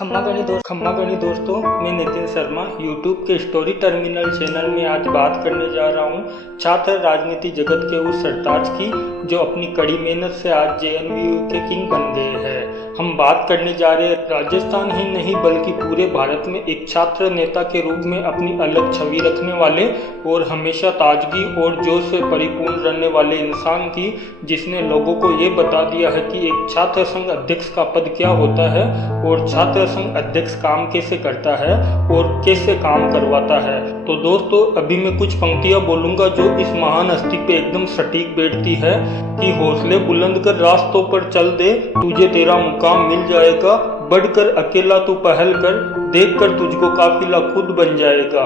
खम्मा गणी दोस्तों, मैं नितिन शर्मा यूट्यूब के स्टोरी टर्मिनल चैनल में आज बात करने जा रहा हूँ छात्र राजनीति जगत के उस सरताज की जो अपनी कड़ी मेहनत से आज जेएनयू के किंग बन गए हैं। हम बात करने जा रहे हैं राजस्थान ही नहीं बल्कि पूरे भारत में एक छात्र नेता के रूप में अपनी अलग छवि रखने वाले और हमेशा ताजगी और जोश से परिपूर्ण रहने वाले इंसान की, जिसने लोगों को ये बता दिया है कि एक छात्र संघ अध्यक्ष का पद क्या होता है और छात्र संघ अध्यक्ष काम कैसे करता है और कैसे काम करवाता है। तो दोस्तों, अभी मैं कुछ पंक्तियां बोलूंगा जो इस महान हस्ती पे एकदम सटीक बैठती है कि हौसले बुलंद कर रास्तों पर चल दे, तुझे तेरा मुकाम मिल जाएगा, बढ़कर अकेला तू पहल कर, देखकर तुझको काफिला खुद बन जाएगा।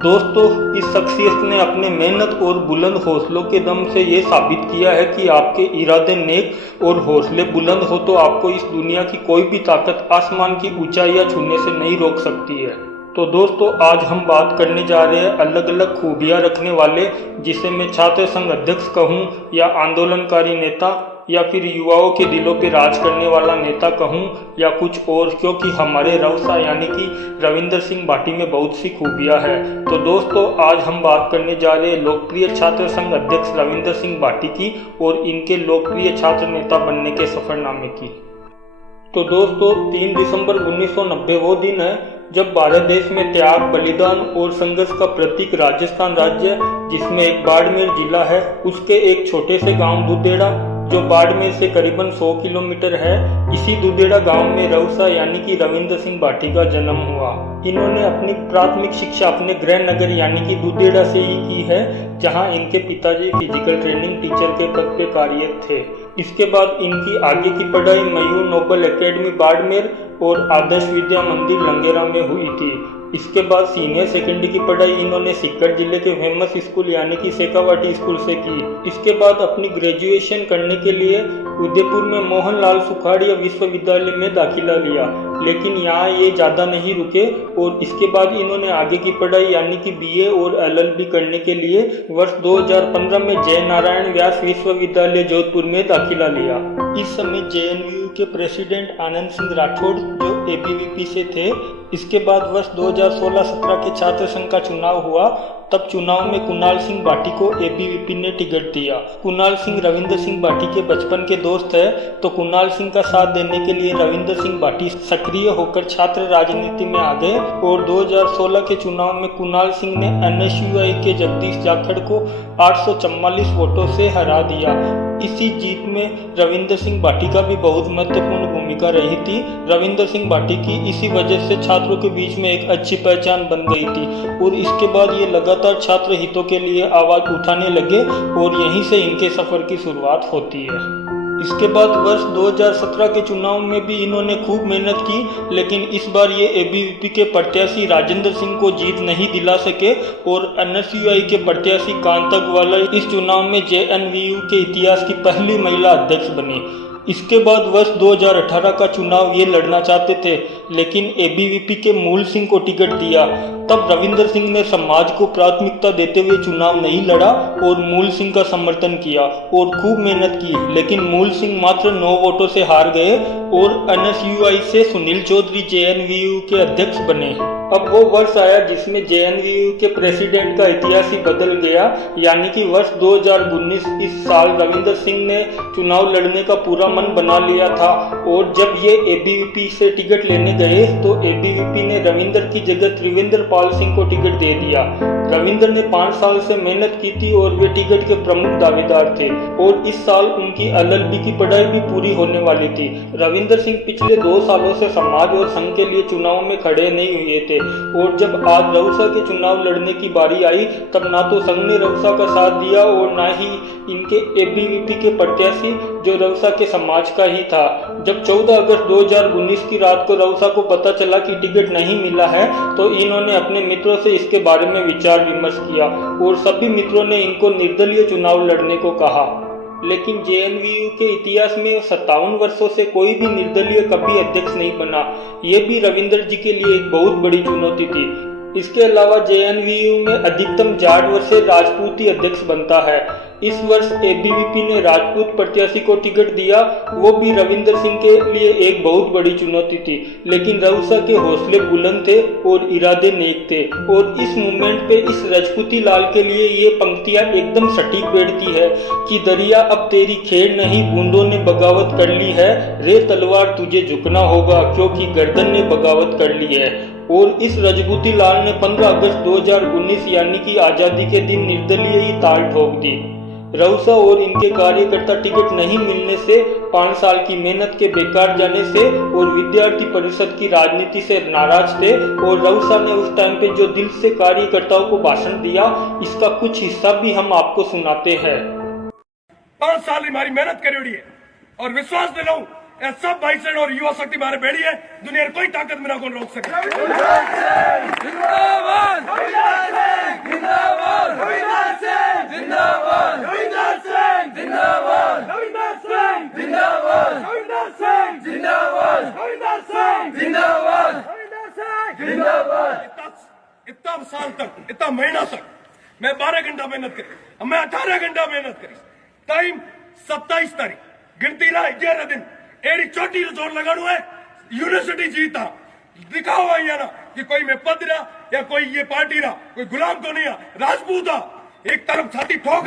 दोस्तों, इस शख्सियत ने अपने मेहनत और बुलंद हौसलों के दम से ये साबित किया है कि आपके इरादे नेक और हौसले बुलंद हो तो आपको इस दुनिया की कोई भी ताकत आसमान की ऊंचाइयां छूने से नहीं रोक सकती है। तो दोस्तों, आज हम बात करने जा रहे हैं अलग अलग खूबियां रखने वाले, जिसे मैं छात्र संघ अध्यक्ष कहूँ या आंदोलनकारी नेता या फिर युवाओं के दिलों पे राज करने वाला नेता कहूँ या कुछ और, क्योंकि हमारे रवसा यानी कि रविंदर सिंह भाटी में बहुत सी खूबियाँ हैं। तो दोस्तों, आज हम बात करने जा रहे हैं लोकप्रिय छात्र संघ अध्यक्ष रविंदर सिंह भाटी की और इनके लोकप्रिय छात्र नेता बनने के सफरनामे की। तो दोस्तों, 3 दिसंबर 1990 वो दिन है जब भारत देश में त्याग, बलिदान और संघर्ष का प्रतीक राजस्थान राज्य, जिसमें एक बाड़मेर जिला है, उसके एक छोटे से गांव दुधेड़ा जो बाड़मेर से करीबन 100 किलोमीटर है, इसी दुधेड़ा गांव में रवसा यानी कि रविंदर सिंह भाटी का जन्म हुआ। इन्होंने अपनी प्राथमिक शिक्षा अपने गृह नगर यानी कि दुधेड़ा से ही की है, जहां इनके पिताजी फिजिकल ट्रेनिंग टीचर के पद पे कार्यरत थे। इसके बाद इनकी आगे की पढ़ाई मयूर नोबल एकेडमी बाड़मेर और आदर्श विद्या मंदिर लंगेरा में हुई थी। इसके बाद सीनियर सेकेंडरी की पढ़ाई इन्होंने सीकर जिले के फेमस स्कूल यानी कि शेखावाटी स्कूल से की। इसके बाद अपनी ग्रेजुएशन करने के लिए उदयपुर में मोहनलाल सुखाड़िया विश्वविद्यालय में दाखिला लिया, लेकिन यहाँ ये ज़्यादा नहीं रुके और इसके बाद इन्होंने आगे की पढ़ाई यानी कि बीए और एलएलबी करने के लिए वर्ष 2015 में जय नारायण व्यास विश्वविद्यालय जोधपुर में दाखिला लिया। इस समय जेएनयू के प्रेसिडेंट आनंद सिंह राठौड़ जो एबीवीपी से थे। इसके बाद वर्ष 2016-17 के छात्र संघ का चुनाव हुआ, तब चुनाव में कुणाल सिंह भाटी को एबीवीपी ने टिकट दिया। कुणाल सिंह रविंदर सिंह भाटी के बचपन के दोस्त है, तो कुणाल सिंह का साथ देने के लिए रविंदर सिंह भाटी सक्रिय होकर छात्र राजनीति में आ गए और 2016 के चुनाव में कुणाल सिंह ने एनएसयूआई के जगदीश जाखड़ को 844 वोटों से हरा दिया। इसी जीत में रविंदर सिंह भाटी का भी बहुत महत्वपूर्ण भूमिका रही थी। रविंदर सिंह भाटी की इसी वजह से छात्रों के बीच में एक अच्छी पहचान बन गई थी और इसके बाद ये लगातार छात्र हितों के लिए आवाज उठाने लगे और यहीं से इनके सफर की शुरुआत होती है। इसके बाद वर्ष 2017 के चुनाव में भी इन्होंने खूब मेहनत की, लेकिन इस बार ये एबीवीपी के प्रत्याशी राजेंद्र सिंह को जीत नहीं दिला सके और एनएसयूआई के प्रत्याशी कांता ग्वाला इस चुनाव में जेएनयू के इतिहास की पहली महिला अध्यक्ष बनी। इसके बाद वर्ष 2018 का चुनाव ये लड़ना चाहते थे, लेकिन एबीवीपी के मूल सिंह को टिकट दिया। तब रविंदर सिंह ने समाज को प्राथमिकता देते हुए चुनाव नहीं लड़ा और मूल सिंह का समर्थन किया और खूब मेहनत की, लेकिन मूल सिंह मात्र 9 वोटों से हार गए और एनएसयूआई से सुनील चौधरी जेएनयू के अध्यक्ष बने। अब वो वर्ष आया जिसमें जेएनयू के प्रेसिडेंट का इतिहास ही बदल गया, यानी कि वर्ष 2019। इस साल रविंदर सिंह ने चुनाव लड़ने का पूरा मन बना लिया था और जब ये एबीवीपी से टिकट लेने गए तो एबीवीपी ने रविंदर की जगह त्रिवेंद्र पाल सिंह को टिकट दे दिया। रविंदर ने 5 साल से मेहनत की थी और वे टिकट के प्रमुख दावेदार थे और इस साल उनकी एलएलबी की पढ़ाई भी पूरी होने वाली थी। रविंदर सिंह पिछले 2 सालों से समाज और संघ के लिए चुनाव में खड़े नहीं हुए थे और जब आज रवसा के चुनाव लड़ने की बारी आई तब ना तो संघ ने रवसा का साथ दिया और ना ही इनके एबीवीपी के प्रत्याशी जो रवसा के समाज का ही था। जब 14 अगस्त 2019 की रात को रवसा को पता चला कि टिकट नहीं मिला है तो इन्होंने अपने मित्रों से इसके बारे में विचार विमर्श किया और सभी मित्रों ने इनको निर्दलीय चुनाव लड़ने को कहा। लेकिन जेएनयू के इतिहास में 57 वर्षों से कोई भी निर्दलीय कभी अध्यक्ष नहीं बना। ये भी रविंदर जी के लिए एक बहुत बड़ी चुनौती थी। इसके अलावा जेएनयू में अधिकतम जाट वर्ग से राजपूती अध्यक्ष बनता है। इस वर्ष एबीवीपी ने राजपूत प्रत्याशी को टिकट दिया, वो भी रविंदर सिंह के लिए एक बहुत बड़ी चुनौती थी। लेकिन रऊसा के हौसले बुलंद थे और इरादे नेक थे और इस मूवमेंट पे इस रजपूती लाल के लिए ये पंक्तियां एकदम सटीक बैठती है कि दरिया अब तेरी खेर नहीं, बूंदों ने बगावत कर ली है, रे तलवार तुझे झुकना होगा क्योंकि गर्दन ने बगावत कर ली है। और इस रजपूती लाल ने 15 अगस्त 2019 यानी कि आज़ादी के दिन निर्दलीय ही ताल ठोक दी। रऊसा और इनके कार्यकर्ता टिकट नहीं मिलने से, 5 साल की मेहनत के बेकार जाने से और विद्यार्थी परिषद की राजनीति से नाराज थे और रऊसा ने उस टाइम पे जो दिल से कार्यकर्ताओं को भाषण दिया, इसका कुछ हिस्सा भी हम आपको सुनाते हैं। 5 साल हमारी मेहनत करी है और विश्वास दिलाऊं सब भाई सैन और युवा शक्ति मारे बैठी है, दुनिया कोई ताकत मेरा को रोक सके। इतना साल तक, इतना महीना तक मैं 12 घंटा मेहनत करी, मैं 18 घंटा मेहनत करी। टाइम 27 तारीख गिनती रहा 11 दिन एड़ी चोटी जोर लगाणु है, यूनिवर्सिटी जीता दिखाओ ना कि कोई मैं पद रहा या कोई ये पार्टी रहा, कोई गुलाम तो नहीं, राजपूत एक तरफ छाती ठोक।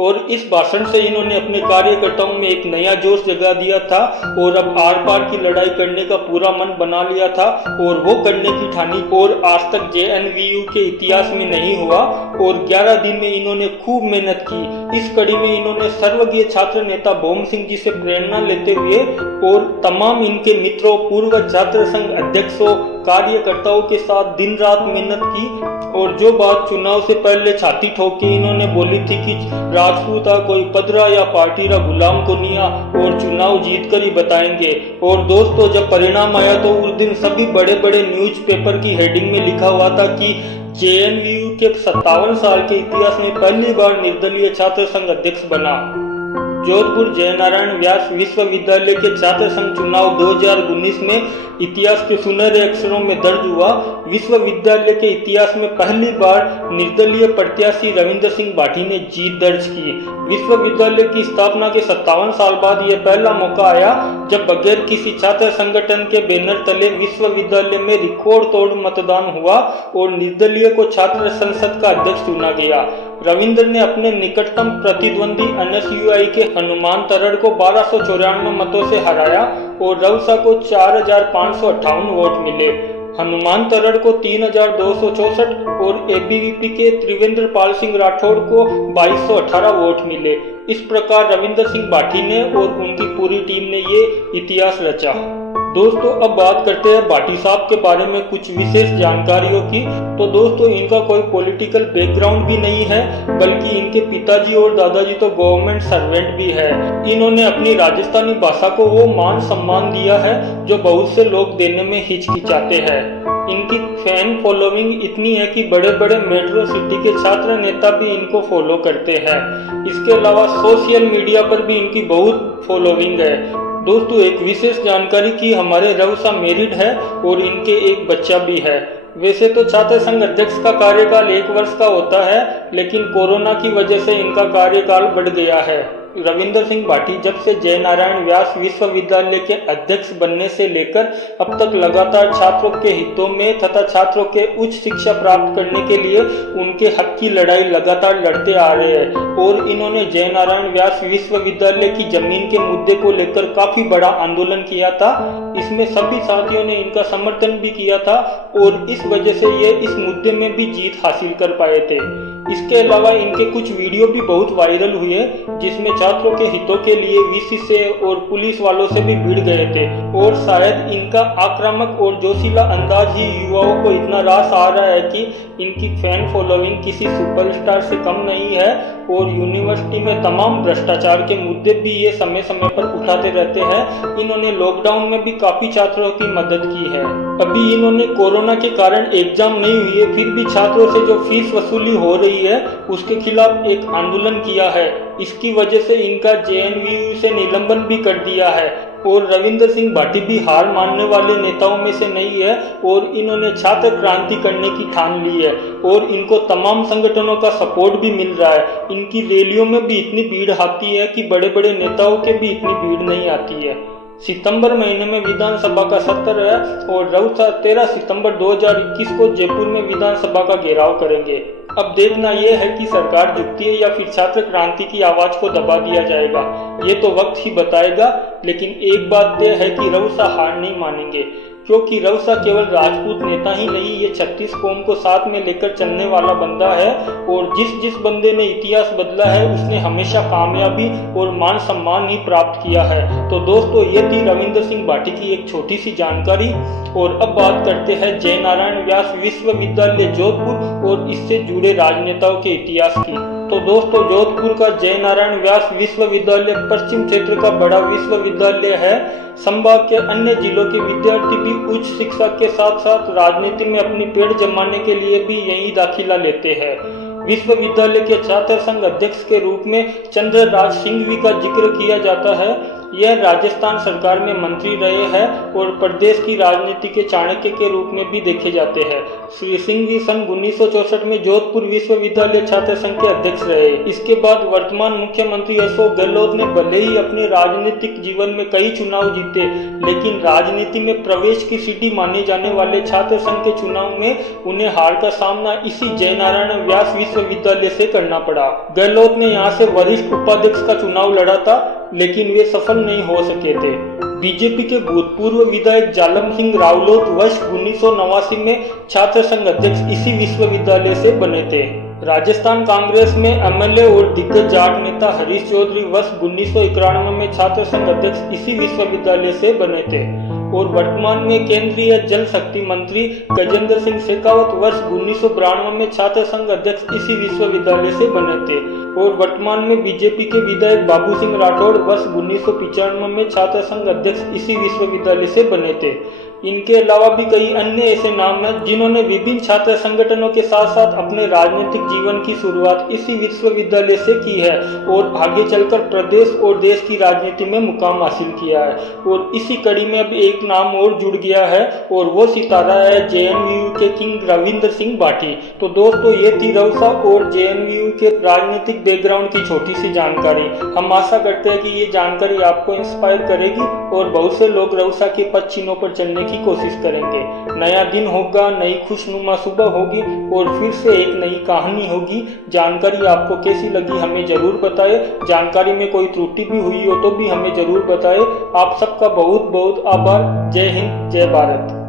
और इस भाषण से इन्होंने अपने कार्यकर्ताओं में एक नया जोश जगा दिया था और अब आर पार की लड़ाई करने का पूरा मन बना लिया था और वो करने की ठानी। और आज तक जेएनवीयू के इतिहास में नहीं हुआ और 11 दिन में इन्होंने खूब मेहनत की। इस कड़ी में इन्होंने सर्वज्ञ छात्र नेता भौम सिंह जी से प्रेरणा लेते हुए और तमाम इनके मित्रों, पूर्व छात्र संघ अध्यक्षों, कार्यकर्ताओं के साथ दिन रात मेहनत की। और जो बात चुनाव से पहले छाती ठोक के इन्होंने बोली थी कि राजपूत कोई पदरा या पार्टी रा गुलाम को नहीं और चुनाव जीत कर ही बताएंगे। और दोस्तों, जब परिणाम आया तो उस दिन सभी बड़े बड़े न्यूज़पेपर की हेडिंग में लिखा हुआ था कि जेएनवीयू के 57 साल के इतिहास में पहली बार निर्दलीय छात्र संघ अध्यक्ष बना। जोधपुर जयनारायण व्यास विश्वविद्यालय के छात्र संघ चुनाव 2019 में इतिहास के सुनहरे अक्षरों में दर्ज हुआ। विश्वविद्यालय के इतिहास में पहली बार निर्दलीय प्रत्याशी रविंदर सिंह भाटी ने जीत दर्ज की। विश्वविद्यालय की स्थापना के 57 साल बाद यह पहला मौका आया जब बगैर किसी छात्र संगठन के बैनर तले विश्वविद्यालय में रिकॉर्ड तोड़ मतदान हुआ और निर्दलीय को छात्र संसद का अध्यक्ष चुना गया। रविंद्र ने अपने निकटतम प्रतिद्वंदी एनएसयूआई के हनुमान तरड़ को 1294 मतों से हराया और रऊसा को 4558 वोट मिले। हनुमान तरड़ को 3264 और एबीवीपी के त्रिवेंद्र पाल सिंह राठौड़ को 2218 वोट मिले। इस प्रकार रविंदर सिंह भाटी ने और उनकी पूरी टीम ने ये इतिहास रचा। दोस्तों, अब बात करते हैं भाटी साहब के बारे में कुछ विशेष जानकारियों की। तो दोस्तों, इनका कोई पॉलिटिकल बैकग्राउंड भी नहीं है, बल्कि इनके पिताजी और दादाजी तो गवर्नमेंट सर्वेंट भी है। इन्होंने अपनी राजस्थानी भाषा को वो मान सम्मान दिया है जो बहुत से लोग देने में हिचकिचाते हैं। इनकी फैन फॉलोइंग इतनी है कि बड़े बड़े मेट्रो सिटी के छात्र नेता भी इनको फॉलो करते हैं। इसके अलावा सोशल मीडिया पर भी इनकी बहुत फॉलोइंग है। दोस्तों, एक विशेष जानकारी कि हमारे रऊसा मैरिड है और इनके एक बच्चा भी है। वैसे तो छात्र संघ अध्यक्ष का कार्यकाल 1 वर्ष का होता है, लेकिन कोरोना की वजह से इनका कार्यकाल बढ़ गया है। रविंदर सिंह भाटी जब से जयनारायण व्यास विश्वविद्यालय के अध्यक्ष बनने से लेकर अब तक लगातार छात्रों के हितों में तथा छात्रों के उच्च शिक्षा प्राप्त करने के लिए उनके हक की लड़ाई लगातार लड़ते आ रहे हैं। और इन्होंने जयनारायण व्यास विश्वविद्यालय की जमीन के मुद्दे को लेकर काफी बड़ा आंदोलन किया था। इसमें सभी साथियों ने इनका समर्थन भी किया था और इस वजह से ये इस मुद्दे में भी जीत हासिल कर पाए थे। इसके अलावा इनके कुछ वीडियो भी बहुत वायरल हुए जिसमें छात्रों के हितों के लिए वीसी से और पुलिस वालों से भी भिड़ गए थे। और शायद इनका आक्रामक और जोशीला अंदाज ही युवाओं को इतना रास आ रहा है कि इनकी फैन फॉलोइंग किसी सुपरस्टार से कम नहीं है। और यूनिवर्सिटी में तमाम भ्रष्टाचार के मुद्दे भी ये समय समय पर उठाते रहते हैं। इन्होंने लॉकडाउन में भी काफी छात्रों की मदद की है। अभी इन्होंने कोरोना के कारण एग्जाम नहीं हुई है, फिर भी छात्रों से जो फीस वसूली हो रही है उसके खिलाफ एक आंदोलन किया है। इसकी वजह से इनका जेएनवीयू से निलंबन भी कर दिया है। और रविंद्र सिंह भाटी भी हार मानने वाले नेताओं में से नहीं है और इन्होंने छात्र क्रांति करने की ठान ली है और इनको तमाम संगठनों का सपोर्ट भी मिल रहा है। इनकी रैलियों में भी इतनी भीड़ आती है कि बड़े बड़े नेताओं के भी इतनी भीड़ नहीं आती है। सितंबर महीने में विधानसभा का सत्र है और रउसा 13 सितंबर 2021 को जयपुर में विधानसभा का घेराव करेंगे। अब देखना यह है कि सरकार झुकती है या फिर छात्र क्रांति की आवाज को दबा दिया जाएगा, ये तो वक्त ही बताएगा। लेकिन एक बात तय है कि रउसा हार नहीं मानेंगे, क्योंकि रउसा केवल राजपूत नेता ही नहीं, ये 36 कौम को साथ में लेकर चलने वाला बंदा है और जिस बंदे ने इतिहास बदला है उसने हमेशा कामयाबी और मान सम्मान ही प्राप्त किया है। तो दोस्तों, ये थी रविंद्र सिंह भाटी की एक छोटी सी जानकारी। और अब बात करते हैं जय नारायण व्यास विश्वविद्यालय जोधपुर और इससे जुड़े राजनेताओं के इतिहास की। तो दोस्तों, जोधपुर का जय नारायण व्यास विश्वविद्यालय पश्चिम क्षेत्र का बड़ा विश्वविद्यालय है। संभाग के अन्य जिलों के विद्यार्थी भी उच्च शिक्षा के साथ साथ राजनीति में अपनी पेड़ जमाने के लिए भी यही दाखिला लेते हैं। विश्वविद्यालय के छात्र संघ अध्यक्ष के रूप में चंद्रराज सिंघवी का जिक्र किया जाता है। यह राजस्थान सरकार में मंत्री रहे हैं और प्रदेश की राजनीति के चाणक्य के रूप में भी देखे जाते हैं। श्री सिंघवी सन 1964 में जोधपुर विश्वविद्यालय छात्र संघ के अध्यक्ष रहे। इसके बाद वर्तमान मुख्यमंत्री अशोक गहलोत ने भले ही अपने राजनीतिक जीवन में कई चुनाव जीते, लेकिन राजनीति में प्रवेश की सीढ़ी माने जाने वाले छात्र संघ के चुनाव में उन्हें हार का सामना इसी जय नारायण व्यास विश्वविद्यालय से करना पड़ा। गहलोत ने यहाँ से वरिष्ठ उपाध्यक्ष का चुनाव लड़ा था, लेकिन वे सफल नहीं हो सके थे। बीजेपी के भूतपूर्व विधायक जालम सिंह रावलोत वर्ष 1989 में छात्र संघ अध्यक्ष इसी विश्वविद्यालय से बने थे। राजस्थान कांग्रेस में एमएलए और दिग्गज जाट नेता हरीश चौधरी वर्ष 1991 में छात्र संघ अध्यक्ष इसी विश्वविद्यालय से बने थे और वर्तमान में केंद्रीय जल शक्ति मंत्री गजेंद्र सिंह शेखावत वर्ष 1992 में छात्र संघ अध्यक्ष इसी विश्वविद्यालय से बने थे और वर्तमान में बीजेपी के विधायक बाबू सिंह राठौड़ वर्ष 1995 में छात्र संघ अध्यक्ष इसी विश्वविद्यालय से बने थे। इनके अलावा भी कई अन्य ऐसे नाम हैं जिन्होंने विभिन्न छात्र संगठनों के साथ साथ अपने राजनीतिक जीवन की शुरुआत इसी विश्वविद्यालय से की है और आगे चलकर प्रदेश और देश की राजनीति में मुकाम हासिल किया है। और इसी कड़ी में अब एक नाम और जुड़ गया है और वो सितारा है जेएनयू के किंग रविंद्र सिंह भाटी। तो दोस्तों, ये थी रउसा और जेएनयू के राजनीतिक बैकग्राउंड की छोटी सी जानकारी। हम आशा करते हैं कि ये जानकारी आपको इंस्पायर करेगी और बहुत से लोग रउसा के पद चिन्हों पर चलने की कोशिश करेंगे। नया दिन होगा, नई खुशनुमा सुबह होगी और फिर से एक नई कहानी होगी। जानकारी आपको कैसी लगी हमें जरूर बताएं। जानकारी में कोई त्रुटि भी हुई हो तो भी हमें जरूर बताएं। आप सबका बहुत बहुत आभार। जय हिंद, जय भारत।